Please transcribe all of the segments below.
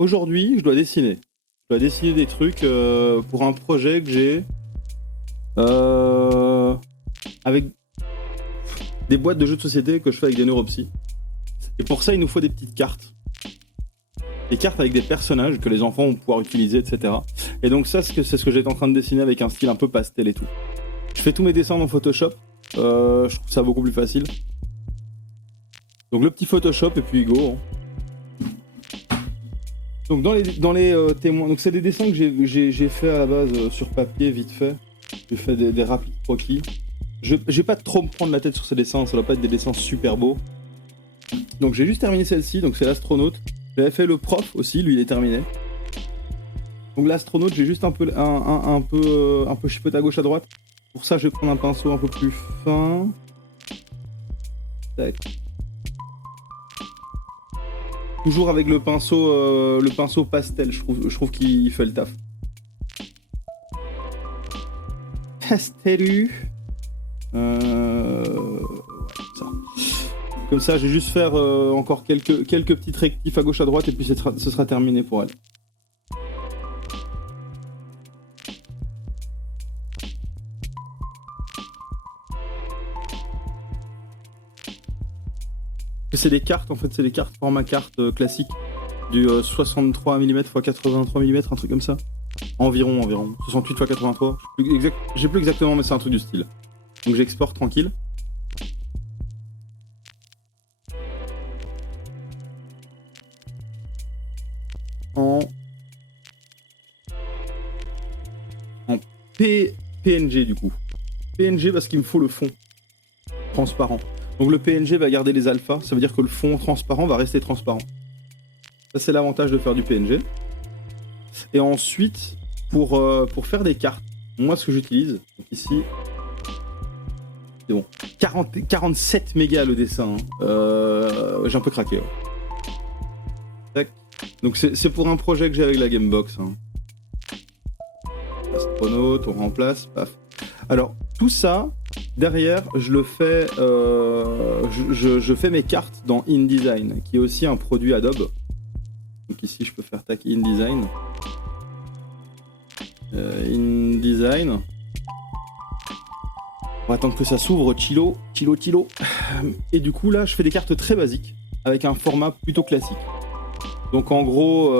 aujourd'hui, je dois dessiner. Je dois dessiner des trucs pour un projet que j'ai avec des boîtes de jeux de société que je fais avec des neuropsy. Et pour ça, il nous faut des petites cartes. Des cartes avec des personnages que les enfants vont pouvoir utiliser, etc. Et donc ça, c'est ce que j'étais en train de dessiner avec un style un peu pastel et tout. Je fais tous mes dessins dans Photoshop. Je trouve ça beaucoup plus facile. Donc le petit Photoshop et puis go. Donc dans les témoins, donc c'est des dessins que j'ai fait à la base sur papier vite fait. J'ai fait des rapides croquis. Je vais pas trop me prendre la tête sur ces dessins, ça doit pas être des dessins super beaux. Donc j'ai juste terminé celle-ci, donc c'est l'astronaute. J'avais fait le prof aussi, lui il est terminé. Donc l'astronaute, j'ai juste un peu chipoté à gauche à droite. Pour ça, je vais prendre un pinceau un peu plus fin. Tac. Toujours avec le pinceau pastel, je trouve qu'il fait le taf. Pastelu. Ça. Comme ça, je vais juste faire encore quelques petites rectifs à gauche à droite et puis ce sera terminé pour elle. C'est des cartes, en fait, c'est des cartes format carte classique du 63 mm x 83 mm, un truc comme ça. Environ. 68 x 83. J'ai plus exactement, mais c'est un truc du style. Donc j'exporte tranquille. En PNG du coup. PNG parce qu'il me faut le fond transparent. Donc le PNG va garder les alphas, ça veut dire que le fond transparent va rester transparent. Ça c'est l'avantage de faire du PNG. Et ensuite, pour faire des cartes, moi ce que j'utilise, donc ici, c'est bon, 47 mégas le dessin, j'ai un peu craqué. Ouais. Tac. Donc c'est pour un projet que j'ai avec la Gamebox. Hein. Astronaute, on remplace, paf. Alors tout ça, derrière, je le fais, je fais mes cartes dans InDesign, qui est aussi un produit Adobe. Donc ici, je peux faire tac InDesign. InDesign. On va attendre que ça s'ouvre, chilo. Et du coup, là, je fais des cartes très basiques, avec un format plutôt classique. Donc en gros,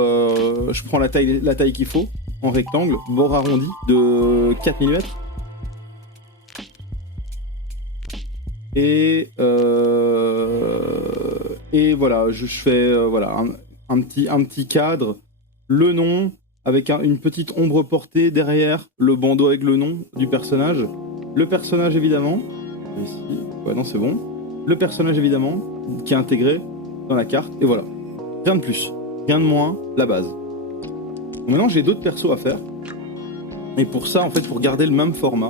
je prends la taille qu'il faut, en rectangle, bord arrondi de 4 mm. Et voilà, je fais voilà, un petit cadre, le nom, avec une petite ombre portée derrière, le bandeau avec le nom du personnage. Le personnage évidemment, ici, ouais non c'est bon. Le personnage évidemment, qui est intégré dans la carte, et voilà. Rien de plus, rien de moins, la base. Donc maintenant j'ai d'autres persos à faire. Et pour ça, en fait, pour garder le même format,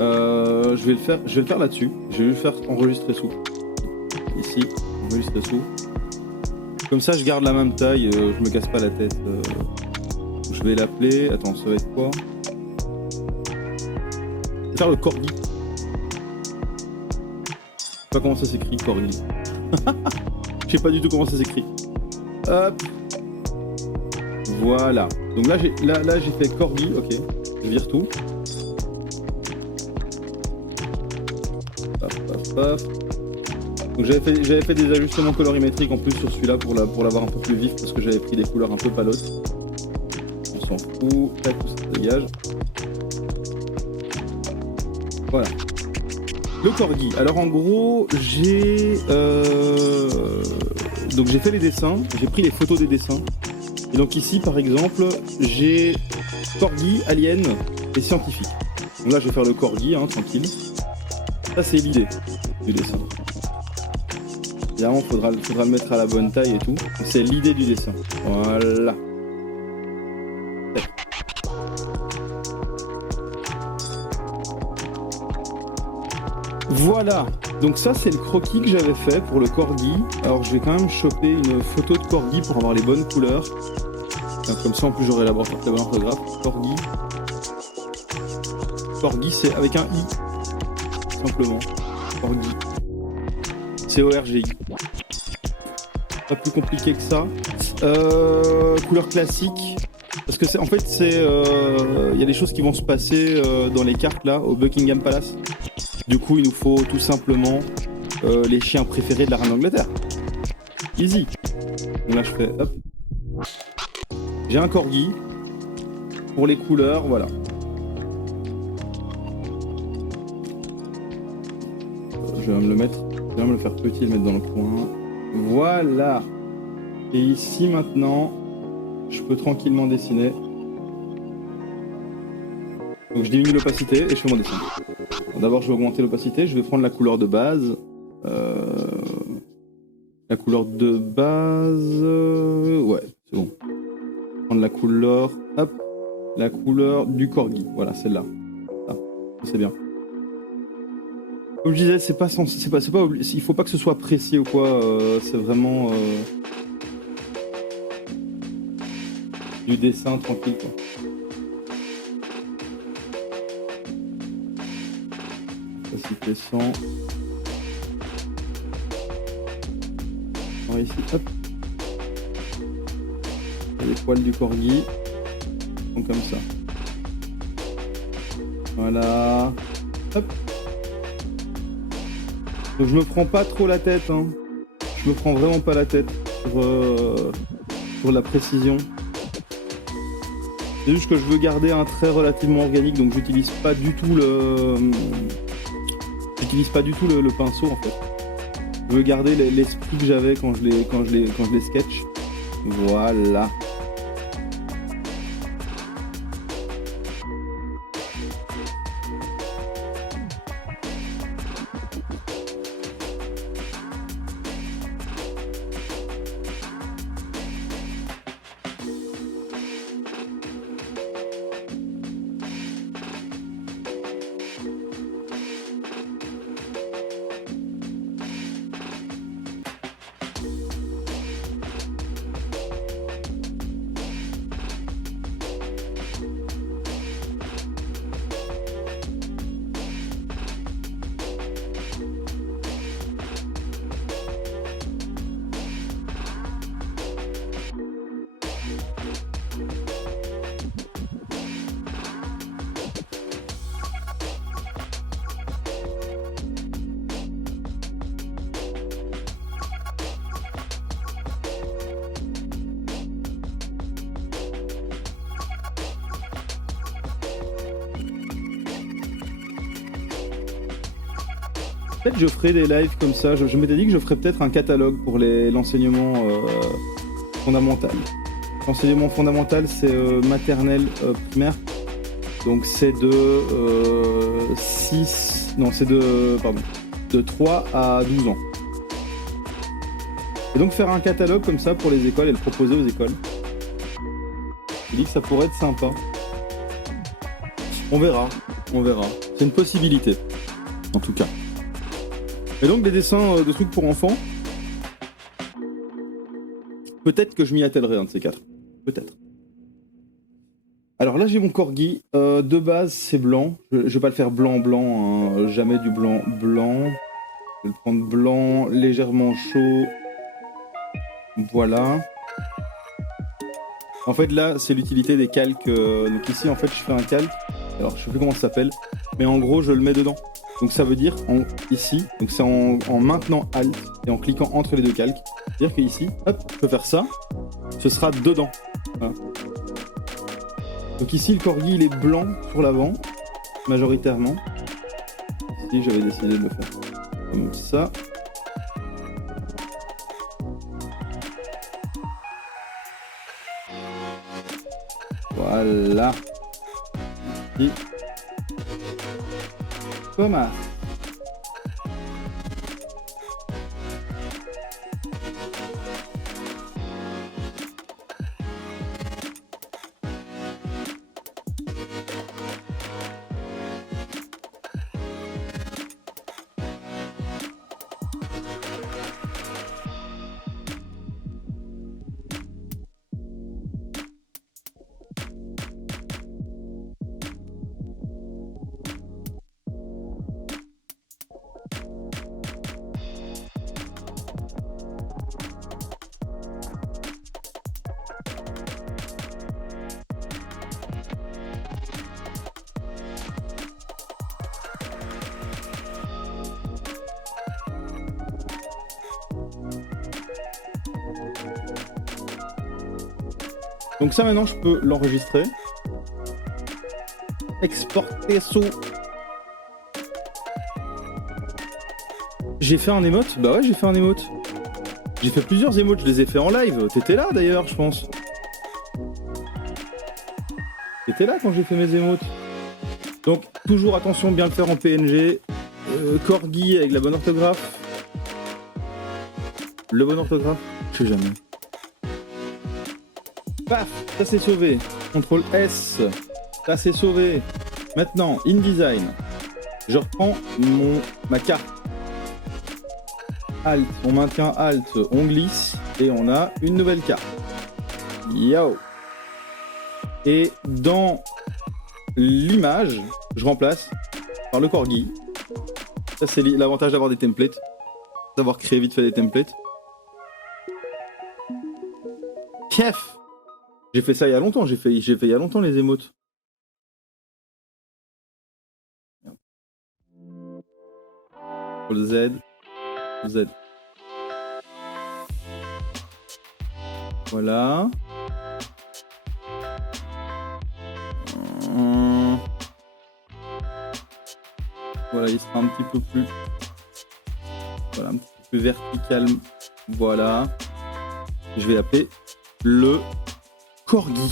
je vais le faire là-dessus. Je vais le faire enregistrer sous. Ici, enregistrer sous. Comme ça, je garde la même taille, je me casse pas la tête. Je vais l'appeler. Attends, ça va être quoi? Je vais faire le corgi. Je sais pas comment ça s'écrit, corgi. Je sais pas du tout comment ça s'écrit. Hop. Voilà. Donc là, j'ai fait corgi. Ok. Je vire tout. Paf. Donc j'avais fait des ajustements colorimétriques en plus sur celui-là pour l'avoir un peu plus vif parce que j'avais pris des couleurs un peu palotes. On s'en fout. Tac, tout ça dégage. Voilà. Le corgi. Alors en gros, j'ai fait les dessins, j'ai pris les photos des dessins. Et donc ici par exemple, j'ai corgi, alien et scientifique. Donc là je vais faire le corgi, hein, tranquille. Ça c'est l'idée du dessin. Évidemment, faudra le mettre à la bonne taille et tout. C'est l'idée du dessin. Voilà. Voilà. Donc ça, c'est le croquis que j'avais fait pour le corgi. Alors, je vais quand même choper une photo de corgi pour avoir les bonnes couleurs. Comme ça, en plus, j'aurai la bonne orthographe. Corgi. Corgi, c'est avec un I. Simplement. Corgi. C-O-R-G-I. Pas plus compliqué que ça. Couleur classique. Parce que c'est, en fait, y a des choses qui vont se passer dans les cartes là, au Buckingham Palace. Du coup, il nous faut tout simplement les chiens préférés de la reine d'Angleterre. Easy. Donc là, je fais hop. J'ai un corgi. Pour les couleurs, voilà. Je vais me le mettre. Je vais me le faire petit et le mettre dans le coin. Voilà. Et ici maintenant, je peux tranquillement dessiner. Donc je diminue l'opacité et je fais mon dessin. D'abord, je vais augmenter l'opacité. Je vais prendre la couleur de base. La couleur de base... ouais, c'est bon. Prendre la couleur... Hop. La couleur du corgi. Voilà, celle-là. Ah, c'est bien. Comme je disais, il faut pas que ce soit précis ou quoi. C'est vraiment... du dessin tranquille, quoi. Opacité 100. On va ici, hop. Les poils du corgi. Ils sont comme ça. Voilà. Hop. Donc je me prends pas trop la tête, hein. Je me prends vraiment pas la tête pour la précision. C'est juste que je veux garder un trait relativement organique, donc j'utilise pas du tout le pinceau en fait. Je veux garder l'esprit que j'avais quand je les sketch. Voilà. Peut-être je ferai des lives comme ça. Je m'étais dit que je ferais peut-être un catalogue pour l'enseignement fondamental. L'enseignement fondamental, c'est maternelle primaire. Donc c'est de 3 à 12 ans. Et donc faire un catalogue comme ça pour les écoles et le proposer aux écoles. Je dis que ça pourrait être sympa. On verra. C'est une possibilité, en tout cas. Et donc des dessins de trucs pour enfants. Peut-être que je m'y attellerai un de ces quatre. Peut-être. Alors là j'ai mon corgi. De base c'est blanc. Je vais pas le faire blanc, hein. Jamais du blanc. Je vais le prendre blanc, légèrement chaud. Voilà. En fait là c'est l'utilité des calques. Donc ici en fait je fais un calque. Alors je sais plus comment ça s'appelle. Mais en gros je le mets dedans. Donc ça veut dire ici, donc c'est en maintenant Alt et en cliquant entre les deux calques. C'est-à-dire qu'ici, hop, je peux faire ça, ce sera dedans. Voilà. Donc ici le corgi il est blanc sur l'avant, majoritairement. Ici j'avais décidé de le faire comme ça. Voilà. Ici. Thomas. Donc ça maintenant je peux l'enregistrer. Exporter sous. J'ai fait un emote? Bah ouais, j'ai fait un emote. J'ai fait plusieurs emotes, je les ai fait en live. T'étais là d'ailleurs, je pense. T'étais là quand j'ai fait mes emotes. Donc toujours attention, bien le faire en PNG. Corgi avec la bonne orthographe. Le bon orthographe? Je sais jamais. Paf, ça c'est sauvé. CTRL S, ça c'est sauvé. Maintenant, InDesign. Je reprends ma carte. Alt, on maintient Alt, on glisse et on a une nouvelle carte. Yo. Et dans l'image, je remplace par le corgi. Ça c'est l'avantage d'avoir des templates, d'avoir créé vite fait des templates. Pief. J'ai fait ça il y a longtemps, j'ai fait il y a longtemps les émotes. Z. Voilà. Voilà, il sera un petit peu plus. Voilà, un petit peu plus vertical. Voilà. Je vais l'appeler le corgi.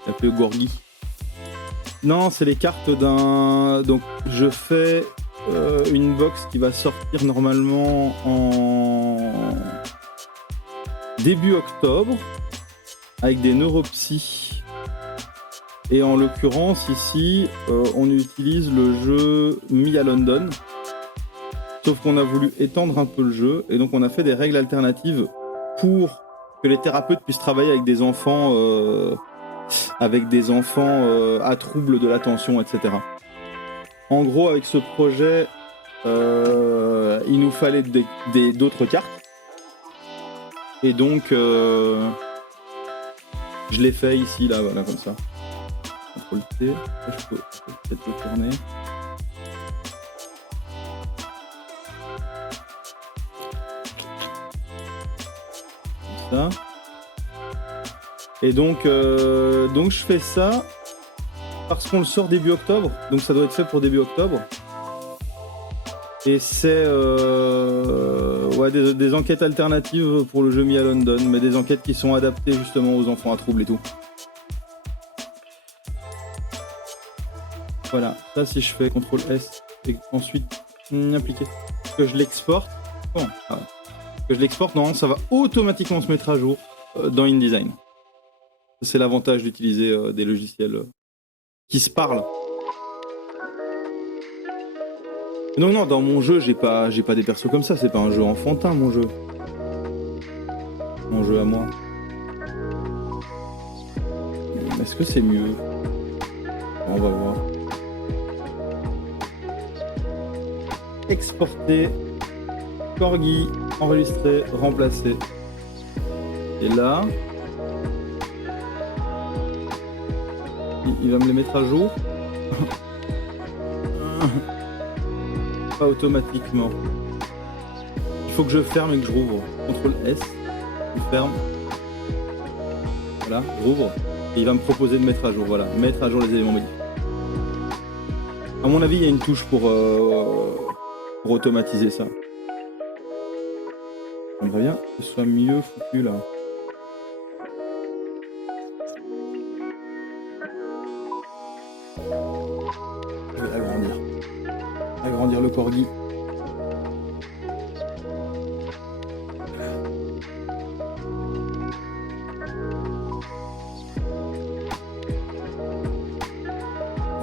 Je vais l'appeler le gorgi. Non, c'est les cartes d'un. Donc, je fais une box qui va sortir normalement en début octobre avec des neuropsy. Et en l'occurrence, ici, on utilise le jeu Me à London. Sauf qu'on a voulu étendre un peu le jeu. Et donc, on a fait des règles alternatives pour que les thérapeutes puissent travailler avec des enfants, à troubles de l'attention, etc. En gros, avec ce projet, il nous fallait d'autres cartes. Et donc, je l'ai fait ici, là, voilà, comme ça. CTRL T, je peux peut-être le tourner. Comme ça. Et donc je fais ça parce qu'on le sort début octobre, donc ça doit être fait pour début octobre. Et c'est ouais, des enquêtes alternatives pour le jeu Me à London, mais des enquêtes qui sont adaptées justement aux enfants à troubles et tout. Voilà, ça si je fais CTRL S et ensuite appliquer, que je l'exporte, que je l'exporte, non, ça va automatiquement se mettre à jour dans InDesign. C'est l'avantage d'utiliser des logiciels qui se parlent. Non, dans mon jeu, j'ai pas des persos comme ça, c'est pas un jeu enfantin, mon jeu. Mon jeu à moi. Est-ce que c'est mieux? On va voir. Exporter, corgi, enregistrer, remplacer. Et là, il va me les mettre à jour. Pas automatiquement. Il faut que je ferme et que je rouvre. CTRL S, je ferme. Voilà, je rouvre. Et il va me proposer de mettre à jour. Voilà, mettre à jour les éléments modifiés. À mon avis, il y a une touche pour automatiser ça. J'aimerais bien que ce soit mieux foutu là. Je vais agrandir le corgi.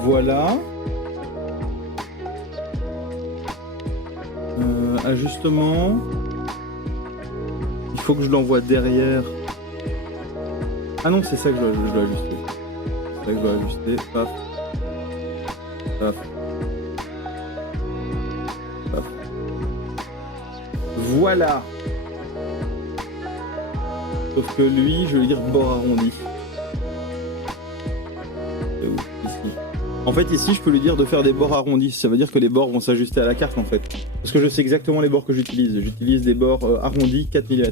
Voilà. Ajustement. Il faut que je l'envoie derrière. Ah non, c'est ça que je dois ajuster. C'est ça que je dois ajuster. Paf. Paf. Paf. Voilà. Sauf que lui, je vais lui dire bord arrondi. C'est où? Ici. En fait, ici, je peux lui dire de faire des bords arrondis. Ça veut dire que les bords vont s'ajuster à la carte, en fait. Parce que je sais exactement les bords que j'utilise. J'utilise des bords arrondis 4 mm.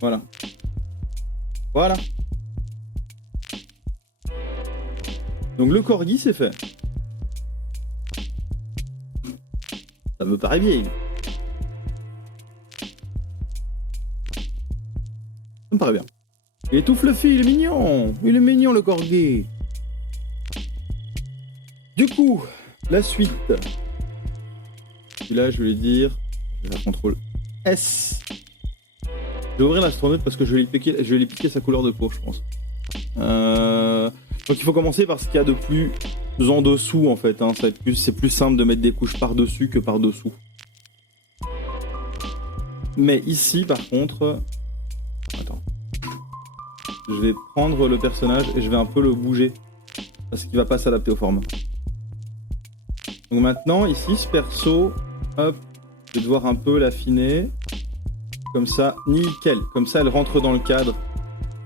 Voilà. Voilà. Donc le corgi, c'est fait. Ça me paraît bien. Ça me paraît bien. Il est tout fluffy, il est mignon. Il est mignon, le corgi. Du coup, la suite. Celui-là, je vais lui dire... Je vais faire CTRL S. Je vais ouvrir l'astronaute parce que je vais lui piquer sa couleur de peau, je pense. Donc il faut commencer par ce qu'il y a de plus en dessous, en fait. Hein. C'est plus simple de mettre des couches par-dessus que par-dessous. Mais ici, par contre... Attends. Je vais prendre le personnage et je vais un peu le bouger. Parce qu'il va pas s'adapter au format. Donc maintenant, ici, ce perso... Hop. Je vais devoir un peu l'affiner. Comme ça, nickel. Comme ça, elle rentre dans le cadre.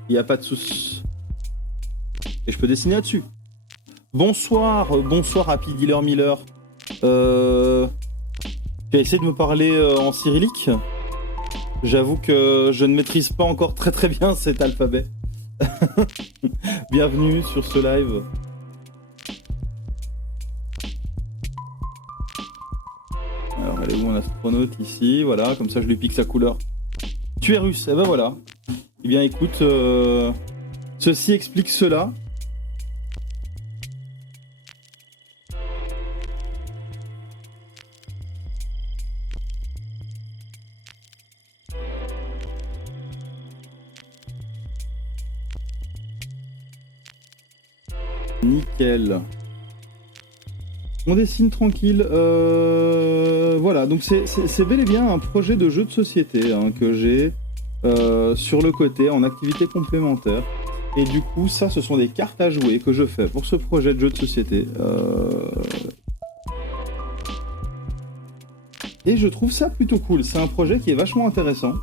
Il n'y a pas de soucis. Et je peux dessiner là-dessus. Bonsoir Happy Dealer Miller. Tu as essayé de me parler en cyrillique. J'avoue que je ne maîtrise pas encore très bien cet alphabet. Bienvenue sur ce live. Alors, elle est où mon astronaute ici? Voilà, comme ça je lui pique sa couleur. Tu es russe, et ben voilà. Eh bien écoute, ceci explique cela. Nickel. On dessine tranquille. Voilà, donc c'est bel et bien un projet de jeu de société hein, que j'ai sur le côté en activité complémentaire. Et du coup, ça, ce sont des cartes à jouer que je fais pour ce projet de jeu de société. Et je trouve ça plutôt cool. C'est un projet qui est vachement intéressant.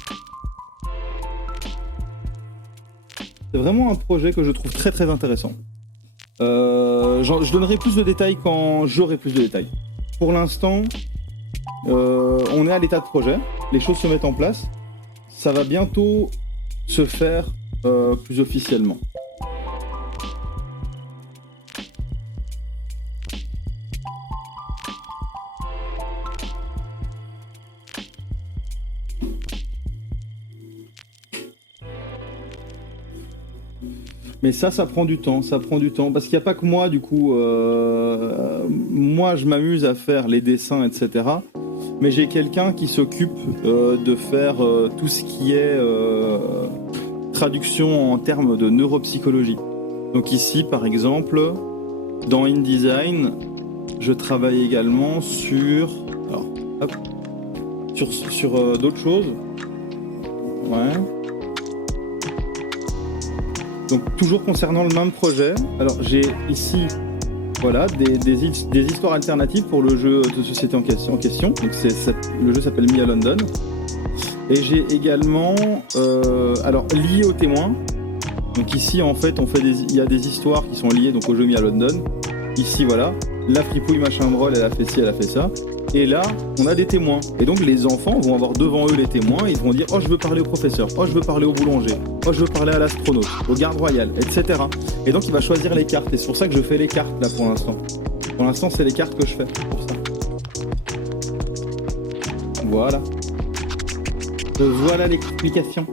C'est vraiment un projet que je trouve très intéressant. Je donnerai plus de détails quand j'aurai plus de détails. Pour l'instant, on est à l'état de projet. Les choses se mettent en place. Ça va bientôt se faire plus officiellement. Mais ça prend du temps, parce qu'il n'y a pas que moi, du coup, moi je m'amuse à faire les dessins, etc. Mais j'ai quelqu'un qui s'occupe de faire tout ce qui est traduction en termes de neuropsychologie. Donc ici, par exemple, dans InDesign, je travaille également sur d'autres choses. Ouais. Donc toujours concernant le même projet, alors j'ai ici voilà, des histoires alternatives pour le jeu de société en question. Donc le jeu s'appelle Me à London. Et j'ai également, alors lié aux témoins. Donc ici en fait il y a des histoires qui sont liées donc au jeu Me à London. Ici voilà, la fripouille machin brol, elle a fait ci, elle a fait ça. Et là, on a des témoins. Et donc les enfants vont avoir devant eux les témoins et ils vont dire « Oh, je veux parler au professeur. Oh, je veux parler au boulanger. Oh, je veux parler à l'astronaute, au garde royal, etc. » Et donc il va choisir les cartes. Et c'est pour ça que je fais les cartes là pour l'instant. Pour l'instant, c'est les cartes que je fais pour ça. Voilà. Voilà l'explication.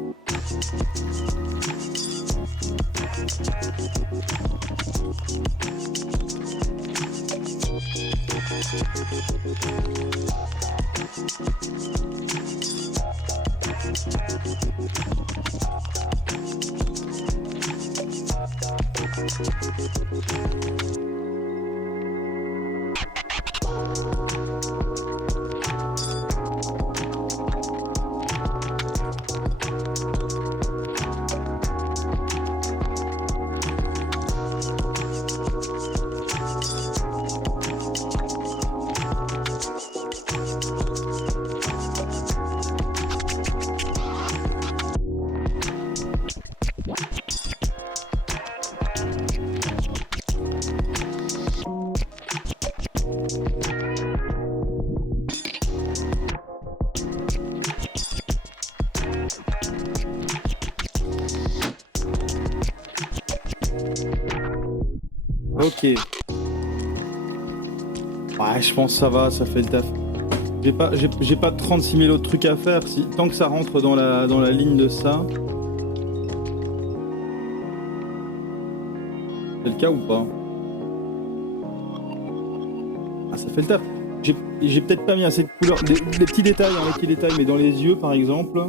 Ok. Ouais, je pense que ça va, ça fait le taf. J'ai pas 36 000 autres trucs à faire. Tant que ça rentre dans la ligne de ça. C'est le cas ou pas? Ah, ça fait le taf. J'ai peut-être pas mis assez de couleurs. Des petits détails, hein, les petits détails, mais dans les yeux par exemple.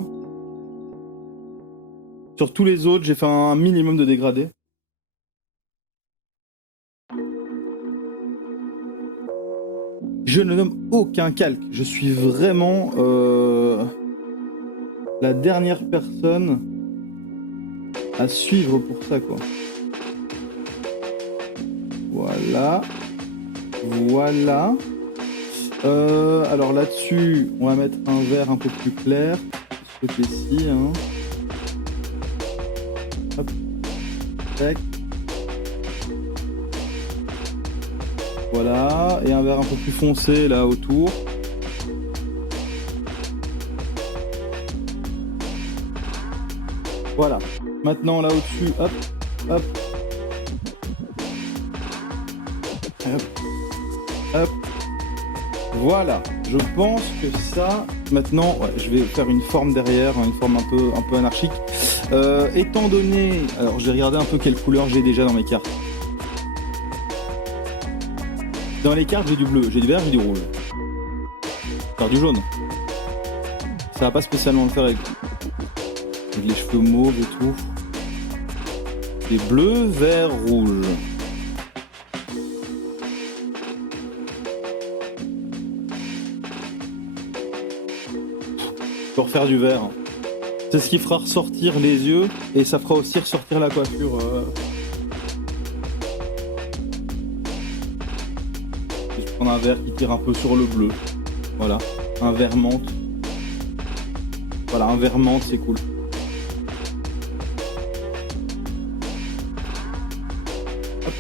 Sur tous les autres, j'ai fait un minimum de dégradé. Je ne nomme aucun calque. Je suis vraiment la dernière personne à suivre pour ça, quoi. Voilà. Voilà. Alors là-dessus, on va mettre un vert un peu plus clair. Ce côté-ci, hein. Hop. Tac. Voilà. Et un vert un peu plus foncé là autour. Voilà. Maintenant là au-dessus, hop, hop. Hop. Hop. Voilà. Je pense que ça. Maintenant, ouais, je vais faire une forme derrière, une forme un peu anarchique. Étant donné, alors je vais regarder un peu quelle couleur j'ai déjà dans mes cartes. Dans les cartes, j'ai du bleu, j'ai du vert, j'ai du rouge. Faire du jaune. Ça va pas spécialement le faire avec les cheveux mauves et tout. Les bleus, vert, rouge. Je peux refaire du vert. C'est ce qui fera ressortir les yeux et ça fera aussi ressortir la coiffure. Je vais prendre un vert qui tire un peu sur le bleu. Voilà, un vert menthe. Voilà, un vert menthe, c'est cool. Hop.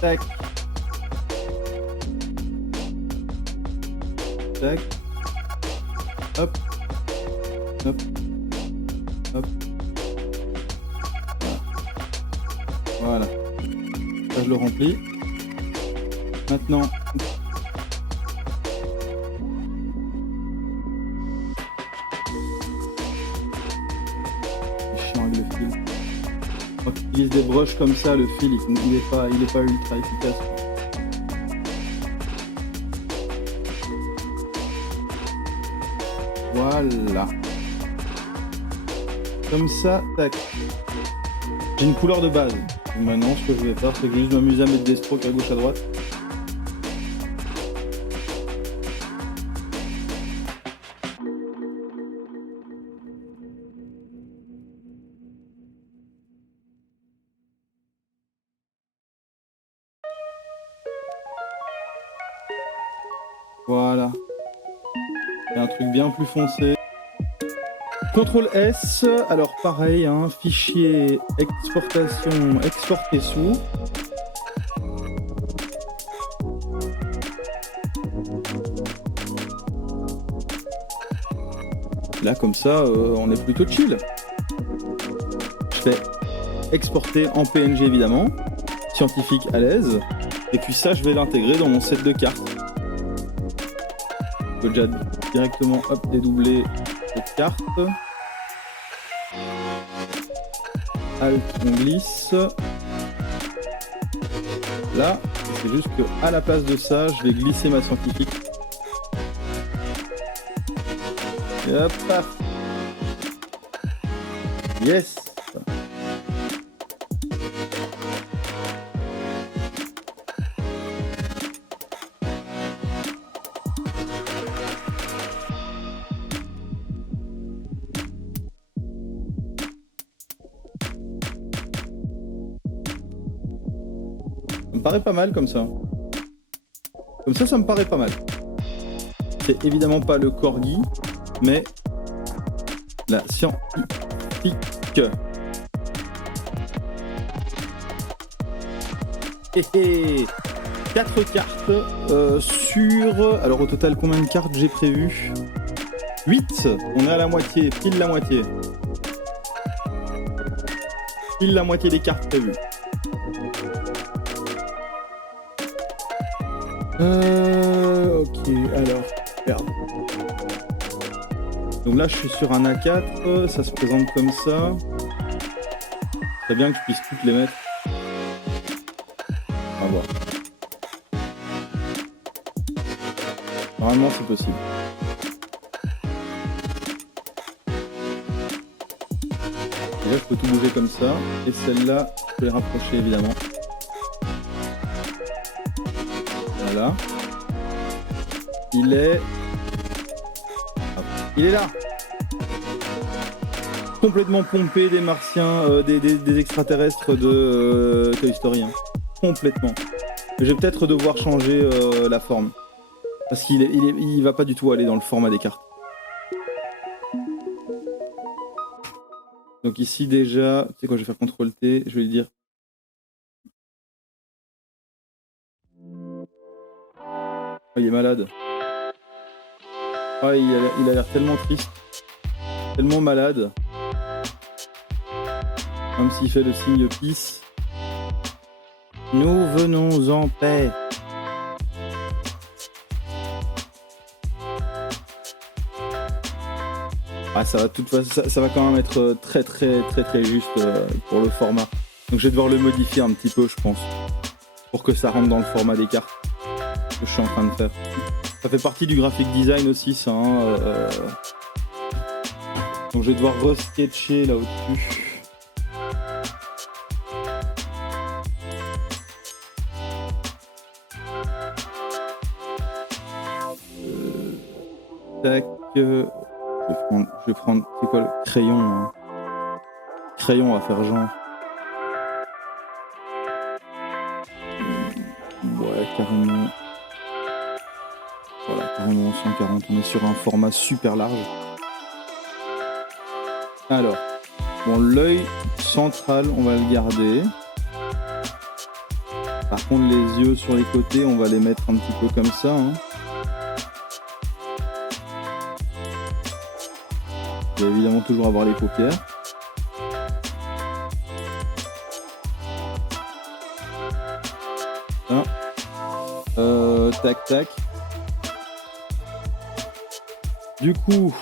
Tac. Tac. Hop. Hop. Hop. Voilà. Ça, je le remplis. Maintenant. C'est chiant avec le fil. Quand tu utilises des brushes comme ça, le fil, il est pas ultra efficace. Voilà. Comme ça, tac. J'ai une couleur de base. Maintenant, ce que je vais faire, c'est que juste m'amuser à mettre des strokes à gauche à droite. Voilà. Et un truc bien plus foncé. CTRL S, alors pareil, hein, fichier, exportation, exporter sous. Là, comme ça, on est plutôt chill. Je fais exporter en PNG évidemment, scientifique à l'aise. Et puis ça, je vais l'intégrer dans mon set de cartes. Je peux déjà directement hop, dédoubler cette carte. Alt, on glisse. Là, c'est juste que à la place de ça, je vais glisser ma scientifique. Et hop, paf. Yes. Ça me paraît pas mal comme ça. Comme ça me paraît pas mal. C'est évidemment pas le corgi, mais la scientifique. Hé 4 cartes sur... Alors au total, combien de cartes j'ai prévu? 8. On est à la moitié, pile la moitié. pile la moitié des cartes prévues. Ok, alors, merde. Donc là, je suis sur un A4, ça se présente comme ça. Très bien que je puisse toutes les mettre. On va voir. Normalement, c'est possible. Déjà, je peux tout bouger comme ça. Et celle-là, je peux les rapprocher, évidemment. Voilà. Il est là. Complètement pompé des martiens, des extraterrestres de Toy Story. Hein. Complètement. Je vais peut-être devoir changer la forme. Parce qu'il va pas du tout aller dans le format des cartes. Donc ici déjà, tu sais quoi, je vais faire CTRL-T, je vais lui dire... Oh, il est malade. Oh, il a l'air tellement triste. Tellement malade. Même s'il fait le signe peace. Nous venons en paix. Ah, ça va toute façon, ça va quand même être très juste pour le format. Donc je vais devoir le modifier un petit peu, je pense, pour que ça rentre dans le format des cartes que je suis en train de faire. Ça fait partie du graphic design aussi, ça. Hein, Donc je vais devoir re-sketcher là au-dessus. Tac. Je vais prendre, c'est quoi le crayon hein. Crayon, on va faire genre. Ouais, carrément. Voilà, carrément 140. On est sur un format super large. Alors, bon, l'œil central, on va le garder. Par contre, les yeux sur les côtés, on va les mettre un petit peu comme ça. Hein. Il va évidemment toujours avoir les paupières. Ah. Tac tac. Du coup,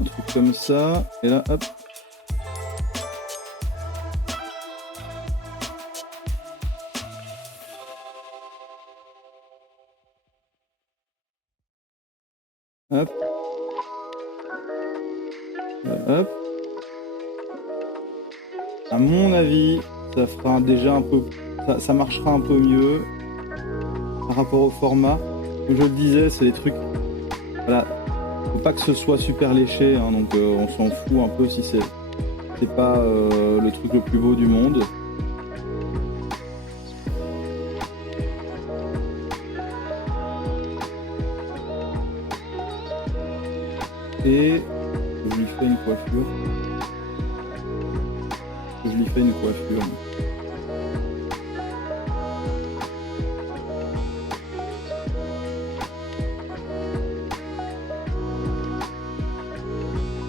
un truc comme ça, et là, hop. Hop. Hop. À mon avis, ça fera déjà un peu, ça marchera un peu mieux par rapport au format. Comme je le disais, c'est des trucs, voilà, faut pas que ce soit super léché, hein, donc on s'en fout un peu si c'est pas le truc le plus beau du monde. Et je lui fais une coiffure.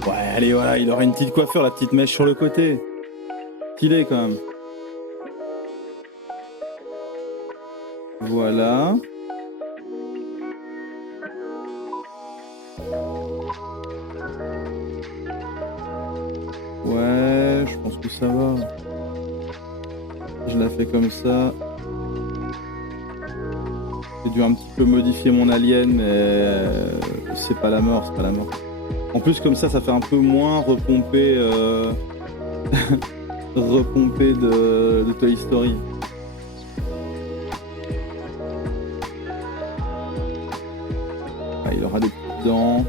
Ouais, allez, voilà, il aura une petite coiffure, la petite mèche sur le côté. Stylé quand même. Voilà. Ouais, je pense que ça va. Je la fais comme ça. J'ai dû un petit peu modifier mon alien, mais c'est pas la mort, c'est pas la mort. En plus, comme ça fait un peu moins repompé, repompé de Toy Story. Ah, il aura des petites dents.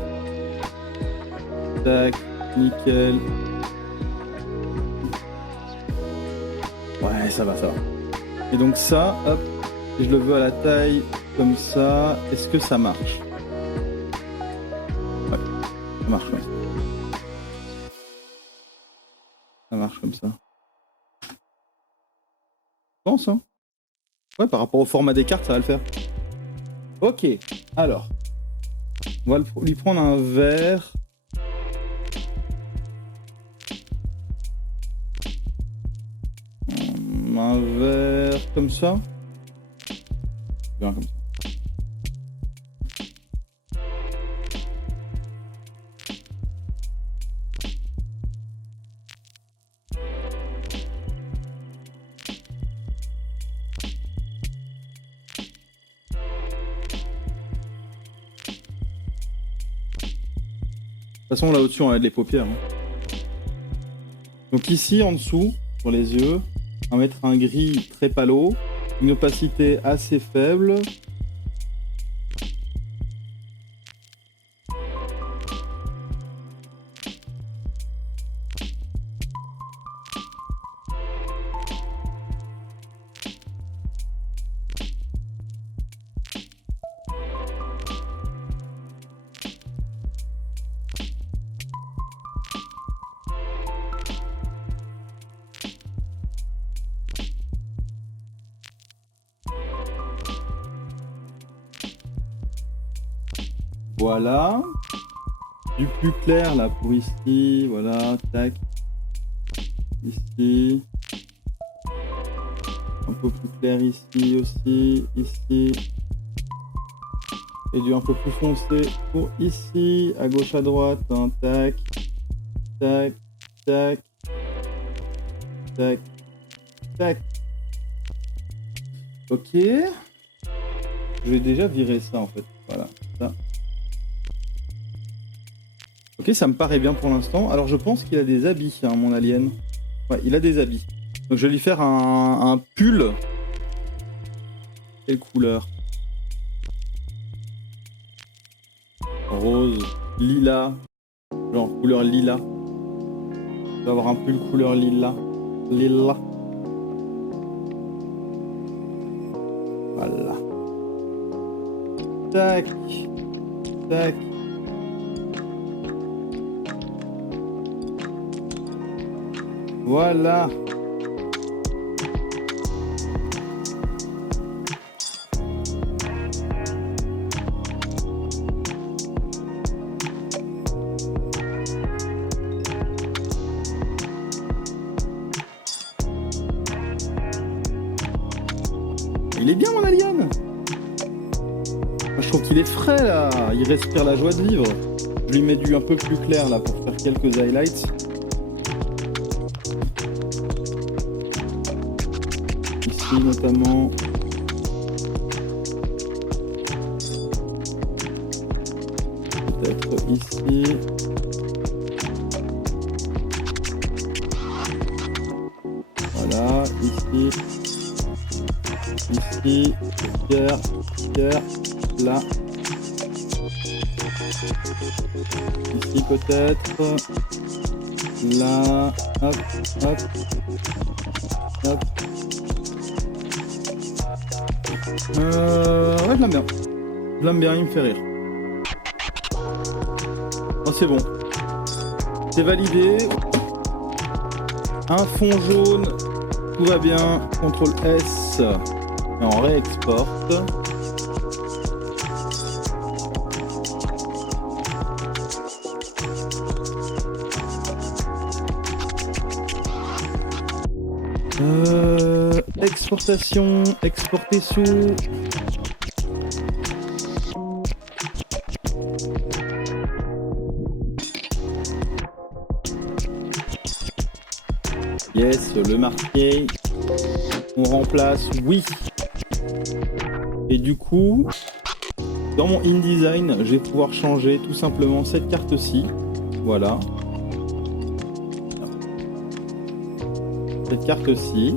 Tac, nickel. Ouais, ça va. Et donc ça, hop, je le veux à la taille comme ça. Est-ce que ça marche? Ouais, ça marche comme ça. Ça marche comme ça. Je pense, hein. Ouais, par rapport au format des cartes, ça va le faire. Ok, alors. On va lui prendre un verre. Un verre comme ça. Bien comme ça. De toute façon, là au-dessus, on a les paupières. Hein. Donc ici, en dessous, pour les yeux, on va mettre un gris très palo, une opacité assez faible. Voilà. Du plus clair là pour ici. Voilà. Tac. Ici. Un peu plus clair ici aussi. Ici. Et du un peu plus foncé pour ici. À gauche, à droite. Hein. Tac. Tac. Tac. Tac. Tac. Ok. Je vais déjà virer ça en fait. Voilà. Ça. Ok, ça me paraît bien pour l'instant. Alors je pense qu'il a des habits, hein, mon alien. Ouais, il a des habits. Donc je vais lui faire un pull. Quelle couleur? Rose, lilas. Genre couleur lilas. Je vais avoir un pull couleur lilas. Lilas. Voilà. Tac. Tac. Voilà. Il est bien mon alien. Je trouve qu'il est frais là. Il respire la joie de vivre. Je lui mets du un peu plus clair là pour faire quelques highlights. Ici notamment. Peut-être ici. Voilà, ici. Ici. Cœur. Cœur. Là. Ici peut-être. Là. Hop. Hop. Hop. Ouais, je l'aime bien. Je l'aime bien, il me fait rire. Oh, c'est bon. C'est validé. Un fond jaune. Tout va bien. CTRL S. Et on réexporte. Exportation, exporter sous. Yes, le marqué. On remplace oui. Et du coup, dans mon InDesign, je vais pouvoir changer tout simplement cette carte-ci. Voilà. Cette carte-ci.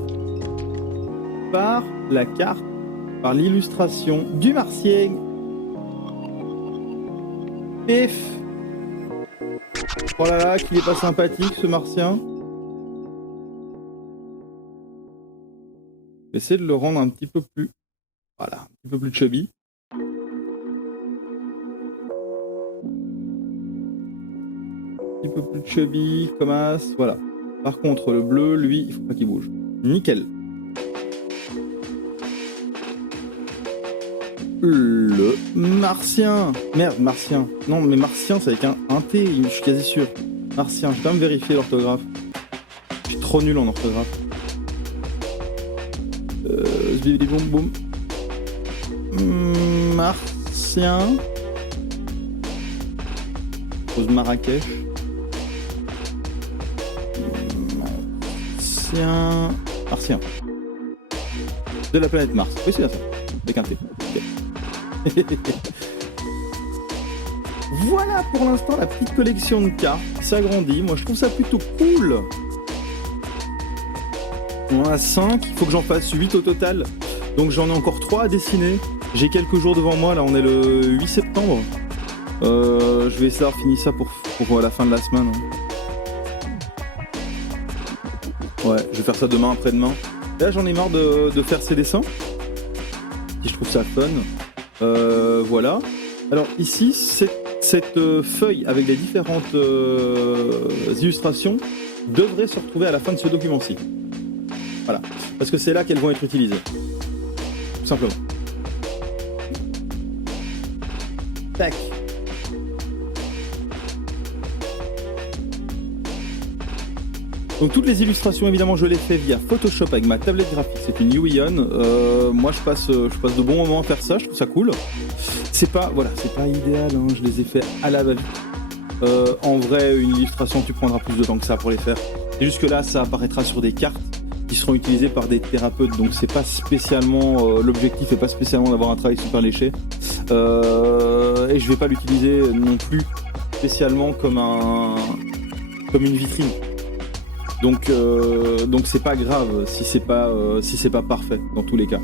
Par la carte, par l'illustration du martien. Pif. Oh là là, qu'il est pas sympathique ce martien. Je vais essayer de le rendre un petit peu plus... Voilà, un petit peu plus chubby. Un petit peu plus chubby, comme as, voilà. Par contre, le bleu, lui, il faut pas qu'il bouge. Nickel. Le martien. Merde, martien. Non, mais martien, c'est avec un T, je suis quasi sûr. Martien, je vais pas me vérifier l'orthographe. Je suis trop nul en orthographe. Zbibidi boum boum. Martien. Pose Marrakech. Martien. De la planète Mars. Oui, c'est bien ça. Avec un T. Okay. Voilà pour l'instant la petite collection de cartes qui s'agrandit. Moi, je trouve ça plutôt cool. On en a 5. Il faut que j'en fasse 8 au total. Donc, j'en ai encore 3 à dessiner. J'ai quelques jours devant moi. Là, on est le 8 septembre. Je vais essayer d'avoir fini ça pour la fin de la semaine. Ouais, je vais faire ça demain, après-demain. Là, j'en ai marre de faire ces dessins. Si je trouve ça fun. Voilà. Alors, ici, cette feuille avec les différentes illustrations devrait se retrouver à la fin de ce document-ci. Voilà. Parce que c'est là qu'elles vont être utilisées. Tout simplement. Tac. Donc toutes les illustrations, évidemment, je les fais via Photoshop avec ma tablette graphique. C'est une Yuion. Moi, je passe de bons moments à faire ça. Je trouve ça cool. C'est pas idéal. Hein. Je les ai fait à la va-vite. En vrai, une illustration, tu prendras plus de temps que ça pour les faire. Et jusque là, ça apparaîtra sur des cartes qui seront utilisées par des thérapeutes. Donc c'est pas spécialement l'objectif est pas spécialement d'avoir un travail super léché. Et je vais pas l'utiliser non plus spécialement comme une vitrine. Donc c'est pas grave si c'est pas parfait dans tous les cas.